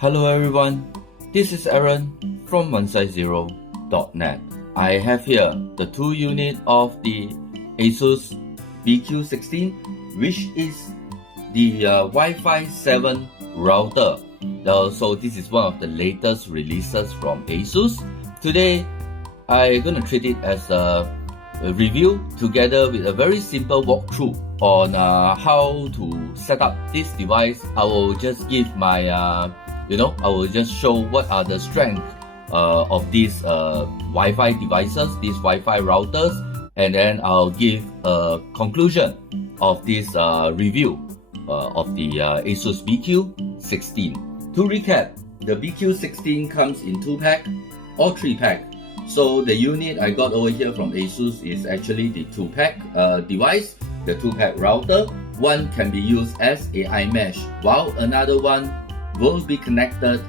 Hello everyone, this is Aaron from OneSideZero.net. I have here the 2 unit of the ASUS BQ16, which is the Wi-Fi 7 router. So this is one of the latest releases from ASUS. Today, I'm going to treat it as a review together with a very simple walkthrough on how to set up this device. I will just give my I will just show what are the strengths of these Wi-Fi devices, these Wi-Fi routers, and then I'll give a conclusion of this review of the ASUS BQ16. To recap, the BQ16 comes in 2-pack or 3-pack. So the unit I got over here from ASUS is actually the 2-pack device, the 2-pack router. One can be used as a iMesh, while another one will be connected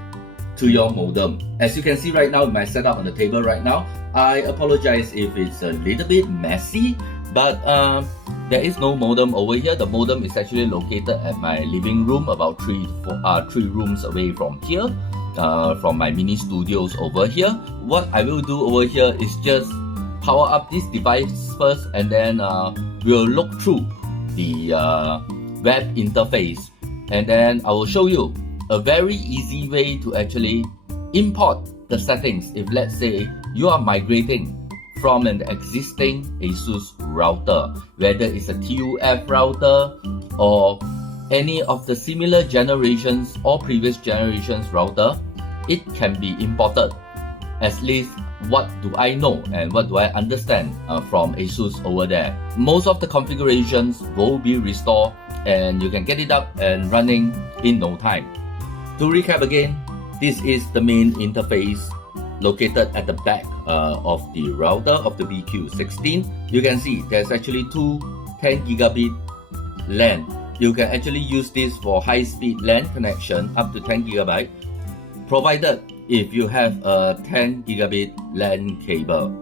to your modem. As you can see right now in my setup on the table right now, I apologize if it's a little bit messy, but there is no modem over here. The modem is actually located at my living room, about three rooms away from here, from my mini studios over here. What I will do over here is just power up this device first, and then we'll look through the web interface, and then I will show you a very easy way to actually import the settings if, let's say, you are migrating from an existing ASUS router, whether it's a TUF router or any of the similar generations or previous generations router. It can be imported. At least what do I know and what do I understand from ASUS over there. Most of the configurations will be restored and you can get it up and running in no time. To recap again, this is the main interface located at the back of the router of the BQ16. You can see there's actually two 10 gigabit LAN. You can actually use this for high-speed LAN connection up to 10 gigabyte, provided if you have a 10 gigabit LAN cable.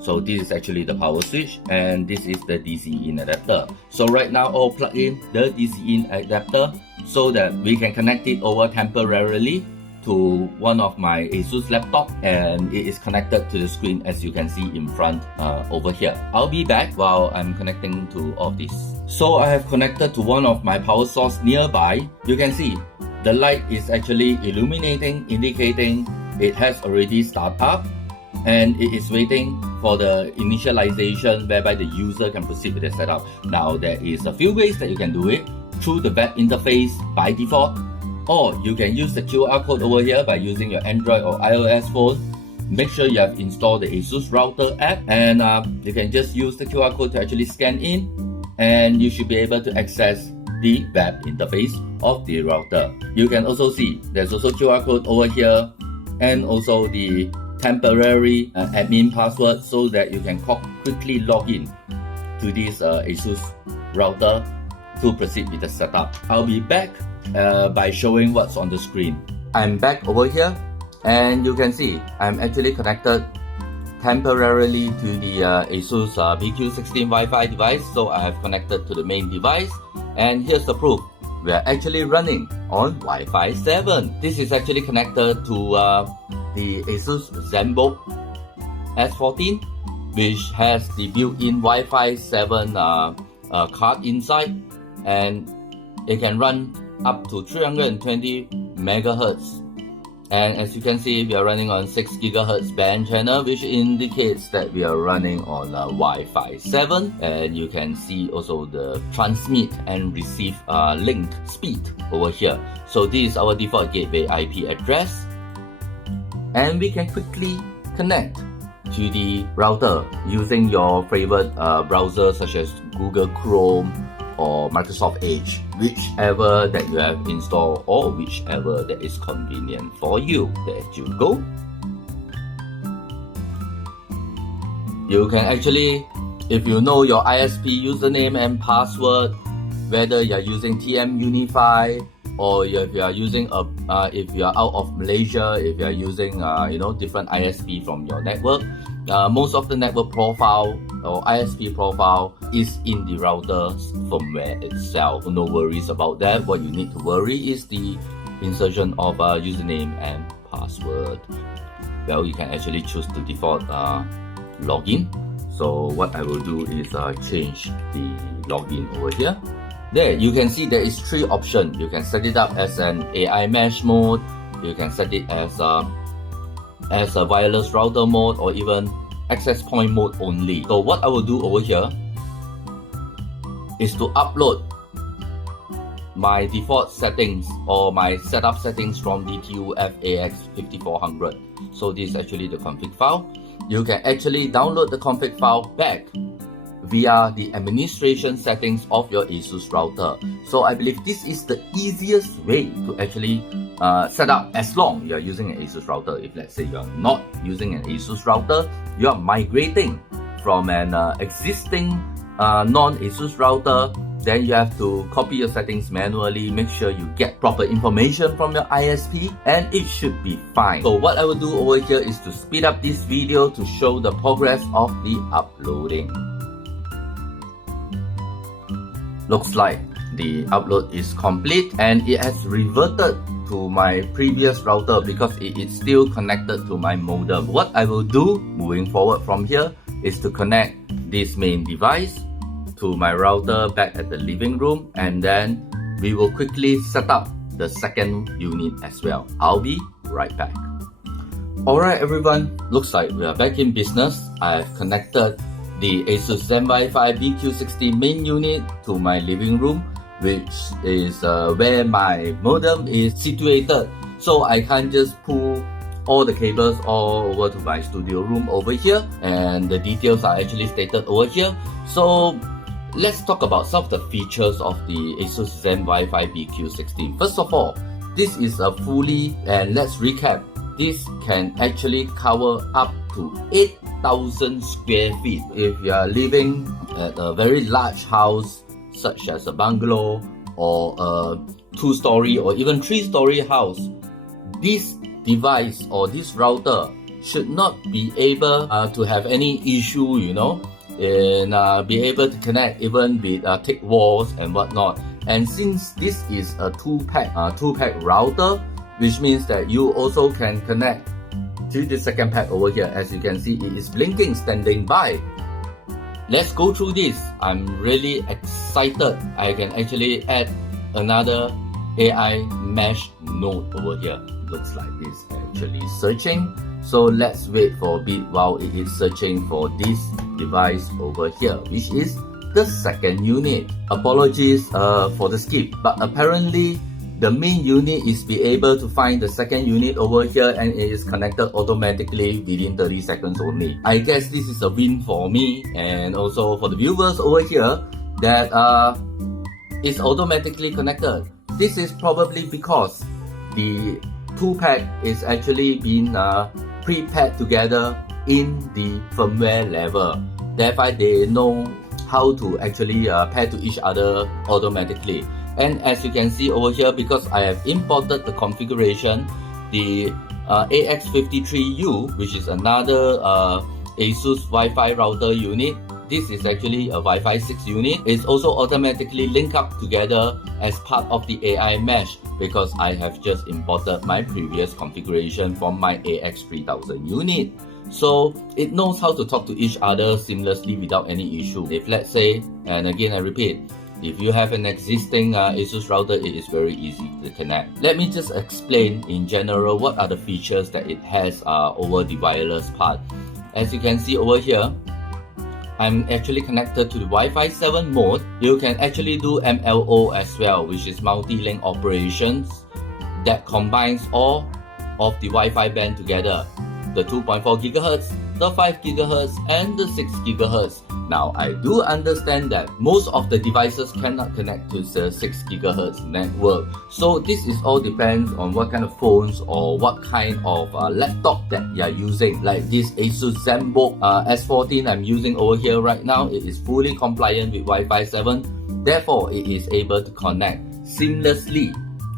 So this is actually the power switch, and this is the DC-in adapter. So right now I'll plug in the DC-in adapter so that we can connect it over temporarily to one of my ASUS laptop, and it is connected to the screen as you can see in front over here. I'll be back while I'm connecting to all this. So I have connected to one of my power source nearby. You can see the light is actually illuminating, indicating it has already started up, and it is waiting for the initialization whereby the user can proceed with the setup. Now there is a few ways that you can do it: through the web interface by default, or you can use the QR code over here by using your Android or iOS phone. Make sure you have installed the ASUS Router app, and you can just use the QR code to actually scan in, and you should be able to access the web interface of the router. You can also see there's also QR code over here, and also the temporary admin password so that you can quickly log in to this ASUS router to proceed with the setup. I'll be back by showing what's on the screen. I'm back over here, and you can see I'm actually connected temporarily to the ASUS BQ16 Wi-Fi device. So I have connected to the main device, and here's the proof. We are actually running on Wi-Fi 7. This is actually connected to the ASUS ZenBook S14, which has the built-in Wi-Fi 7 card inside, and it can run up to 320 megahertz. And as you can see, we are running on 6 gigahertz band channel, which indicates that we are running on Wi-Fi 7. And you can see also the transmit and receive link speed over here. So this is our default gateway IP address, and we can quickly connect to the router using your favorite browser such as Google Chrome or Microsoft Edge, whichever that you have installed or whichever that is convenient for you. There you go. You can actually, if you know your ISP username and password, whether you're using TM Unify or if you are using if you are out of Malaysia, if you are using different ISP from your network, most of the network profile or ISP profile is in the router's firmware itself. No worries about that. What you need to worry is the insertion of a username and password. Well, you can actually choose the default login. So what I will do is change the login over here. There, you can see there is 3 options. You can set it up as an AI mesh mode, you can set it as a wireless router mode, or even access point mode only. So what I will do over here is to upload my default settings or my setup settings from the TUF-AX5400. So this is actually the config file. You can actually download the config file back via the administration settings of your ASUS router. So I believe this is the easiest way to actually set up, as long you are using an ASUS router. If let's say you are not using an ASUS router, you are migrating from an existing non-ASUS router, then you have to copy your settings manually, make sure you get proper information from your ISP, and it should be fine. So what I will do over here is to speed up this video to show the progress of the uploading. Looks like the upload is complete and it has reverted to my previous router because it is still connected to my modem. What I will do moving forward from here is to connect this main device to my router back at the living room, and then we will quickly set up the second unit as well. I'll be right back. Alright everyone, looks like we are back in business. I've connected the ASUS ZenWiFi BQ16 main unit to my living room, which is where my modem is situated. So I can't just pull all the cables all over to my studio room over here, and the details are actually stated over here. So let's talk about some of the features of the ASUS ZenWiFi BQ16. First of all, this is a fully, and let's recap, this can actually cover up to 8,000 square feet. If you are living at a very large house such as a bungalow or a 2-story or even 3-story house, this device or this router should not be able to have any issue, you know, and be able to connect even with thick walls and whatnot. And since this is a two-pack router, which means that you also can connect to the second pack over here. As you can see, it is blinking, standing by. Let's go through this. I'm really excited. I can actually add another AI mesh node over here. Looks like it's actually searching. So let's wait for a bit while it is searching for this device over here, which is the second unit. Apologies for the skip, but apparently the main unit is be able to find the second unit over here, and it is connected automatically within 30 seconds only. I guess this is a win for me and also for the viewers over here that it's automatically connected. This is probably because the 2-pack is actually being pre-paired together in the firmware level. Therefore, they know how to actually pair to each other automatically. And as you can see over here, because I have imported the configuration, the AX53U, which is another ASUS Wi-Fi router unit, this is actually a Wi-Fi 6 unit, is also automatically linked up together as part of the AI mesh, because I have just imported my previous configuration from my AX3000 unit. So it knows how to talk to each other seamlessly without any issue. If let's say, and again I repeat, if you have an existing ASUS router, it is very easy to connect. Let me just explain in general what are the features that it has over the wireless part. As you can see over here, I'm actually connected to the Wi-Fi 7 mode. You can actually do MLO as well, which is multi-link operations that combines all of the Wi-Fi band together. The 2.4 GHz, the 5 GHz, and the 6 GHz. Now, I do understand that most of the devices cannot connect to the 6 GHz network. So this is all depends on what kind of phones or what kind of laptop that you are using. Like this ASUS ZenBook S14 I'm using over here right now, it is fully compliant with Wi-Fi 7. Therefore, it is able to connect seamlessly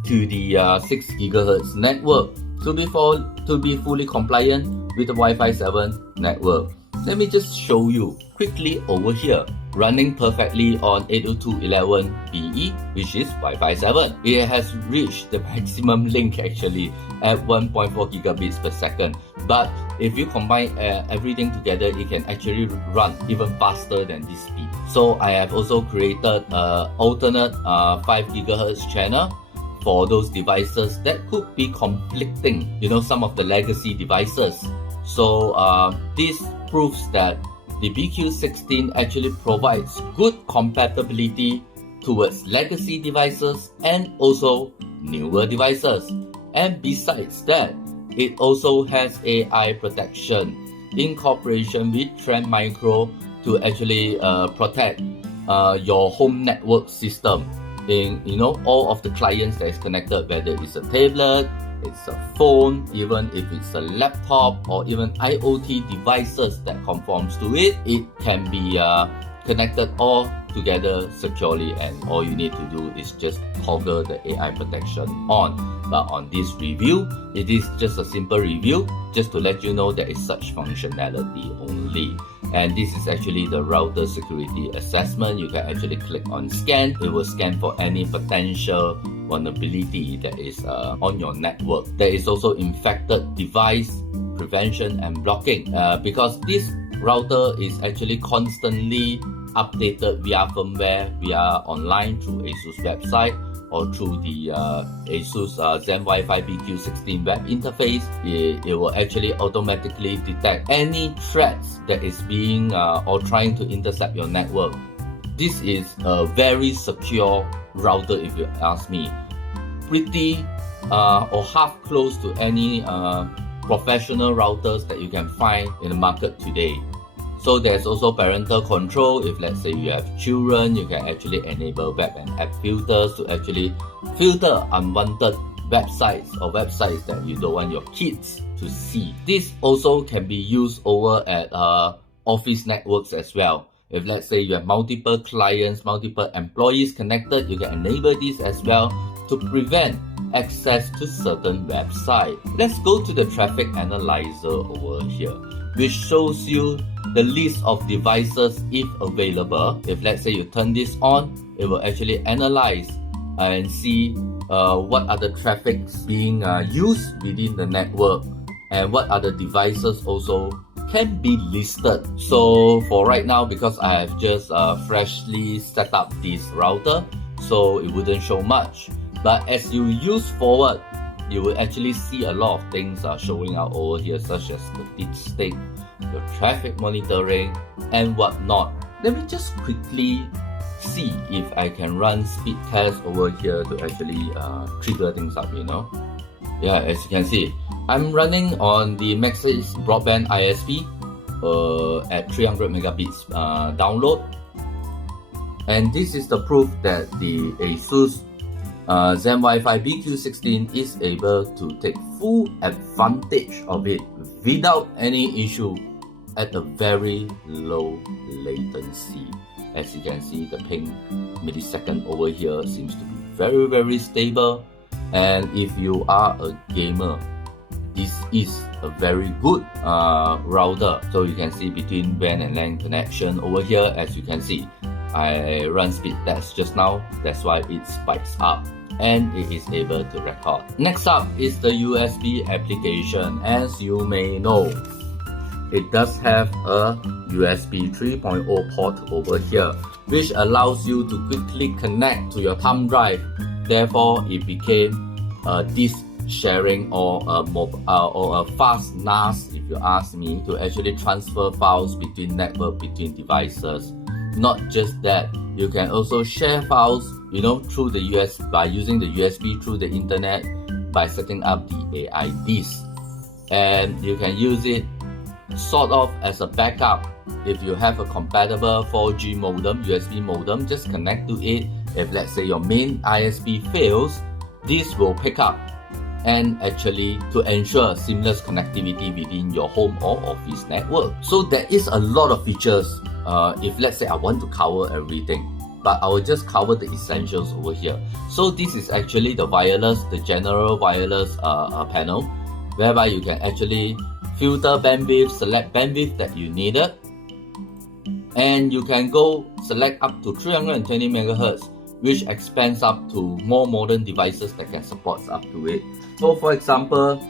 to the 6 GHz network to be fully compliant with the Wi-Fi 7 network. Let me just show you quickly over here, running perfectly on 802.11be, which is Wi-Fi 7. It has reached the maximum link actually at 1.4 gigabits per second. But if you combine everything together, it can actually run even faster than this speed. So I have also created an alternate 5 gigahertz channel for those devices that could be conflicting, some of the legacy devices. So this proves that the BQ16 actually provides good compatibility towards legacy devices and also newer devices. And besides that, it also has AiProtection in cooperation with Trend Micro to actually protect your home network system in all of the clients that is connected, whether it's a tablet, it's a phone, even if it's a laptop or even IoT devices that conforms to it, it can be connected all together securely, and all you need to do is just toggle the AiProtection on. But on this review, it is just a simple review just to let you know there is such functionality only. And this is actually the router security assessment. You can actually click on scan. It will scan for any potential vulnerability that is on your network. There is also infected device prevention and blocking because this router is actually constantly updated via firmware, via online through ASUS website or through the ASUS ZenWiFi BQ16 web interface. It will actually automatically detect any threats that is being or trying to intercept your network. This is a very secure router if you ask me. Pretty or half close to any professional routers that you can find in the market today. So there's also parental control. If let's say you have children, you can actually enable web and app filters to actually filter unwanted websites or websites that you don't want your kids to see. This also can be used over at office networks as well. If let's say you have multiple clients, multiple employees connected, you can enable this as well to prevent access to certain websites. Let's go to the traffic analyzer over here, which shows you the list of devices if available. If let's say you turn this on, it will actually analyze and see what are the traffics being used within the network and what other devices also can be listed. So for right now, because I have just freshly set up this router, so it wouldn't show much. But as you use forward, you will actually see a lot of things showing out over here, such as the dipstick, your traffic monitoring and whatnot. Let me just quickly see if I can run speed test over here to actually trigger things up, Yeah, as you can see, I'm running on the Maxis broadband ISP at 300 megabits download. And this is the proof that the ASUS ZenWiFi BQ16 is able to take full advantage of it without any issue at a very low latency. As you can see, the ping millisecond over here seems to be very, very stable. And if you are a gamer, this is a very good router. So you can see between WAN and LAN connection over here. As you can see, I run speed test just now, that's why it spikes up and it is able to record. Next up is the USB application. As you may know, it does have a USB 3.0 port over here, which allows you to quickly connect to your thumb drive. Therefore, it became a disk sharing or a fast NAS, if you ask me, to actually transfer files between between devices. Not just that, you can also share files, through the by using the USB through the internet by setting up the AI disk, and you can use it sort of as a backup. If you have a compatible 4G modem, USB modem, just connect to it. If let's say your main ISP fails, this will pick up and actually to ensure seamless connectivity within your home or office network. So there is a lot of features. If let's say I want to cover everything, but I will just cover the essentials over here. So this is actually the general wireless panel, whereby you can actually filter bandwidth, select bandwidth that you needed, and you can go select up to 320 MHz, which expands up to more modern devices that can support up to it. So for example,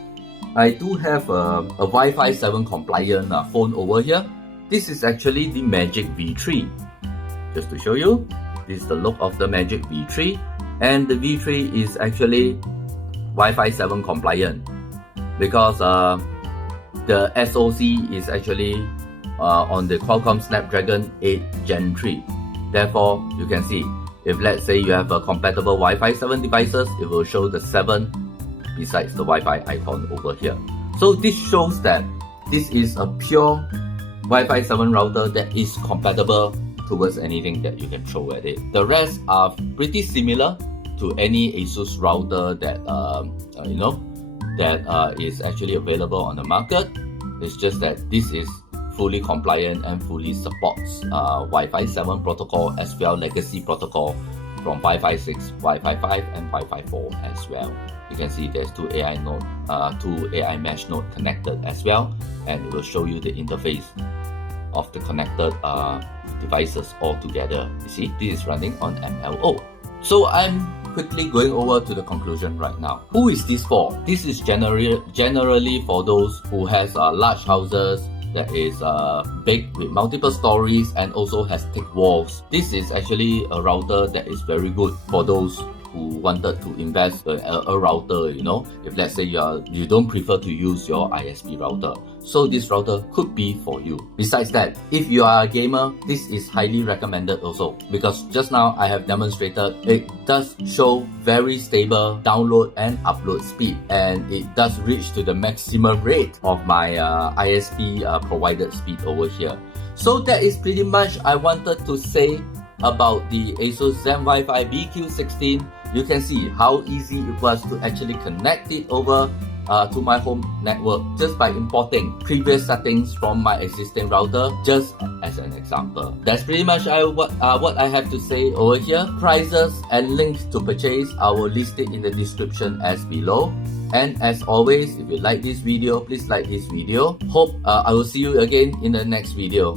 I do have a Wi-Fi 7 compliant phone over here. This is actually the Magic V3. Just to show you, this is the look of the Magic V3, and the V3 is actually Wi-Fi 7 compliant because the SoC is actually on the Qualcomm Snapdragon 8 Gen 3. Therefore, you can see, if let's say you have a compatible Wi-Fi 7 devices, it will show the 7 besides the Wi-Fi icon over here. So this shows that this is a pure Wi-Fi 7 router that is compatible towards anything that you can throw at it. The rest are pretty similar to any ASUS router that is actually available on the market. It's just that this is fully compliant and fully supports Wi-Fi 7 protocol as well legacy protocol from Wi-Fi 6, Wi-Fi 5 and Wi-Fi 4 as well. You can see there's two AI mesh node connected as well, and it will show you the interface of the connected devices all together. You see, this is running on MLO. So I'm quickly going over to the conclusion right now. Who is this for? This is generally for those who has large houses that is big with multiple stories and also has thick walls. This is actually a router that is very good for those who wanted to invest a router, if let's say you don't prefer to use your ISP router. So this router could be for you. Besides that, if you are a gamer, this is highly recommended also, because just now I have demonstrated it does show very stable download and upload speed, and it does reach to the maximum rate of my ISP provided speed over here. So that is pretty much I wanted to say about the ASUS ZenWiFi BQ16. You can see how easy it was to actually connect it over to my home network just by importing previous settings from my existing router, just as an example. That's pretty much what I have to say over here. Prices and links to purchase, I will list it in the description as below. And as always, if you like this video, please like this video. Hope I will see you again in the next video.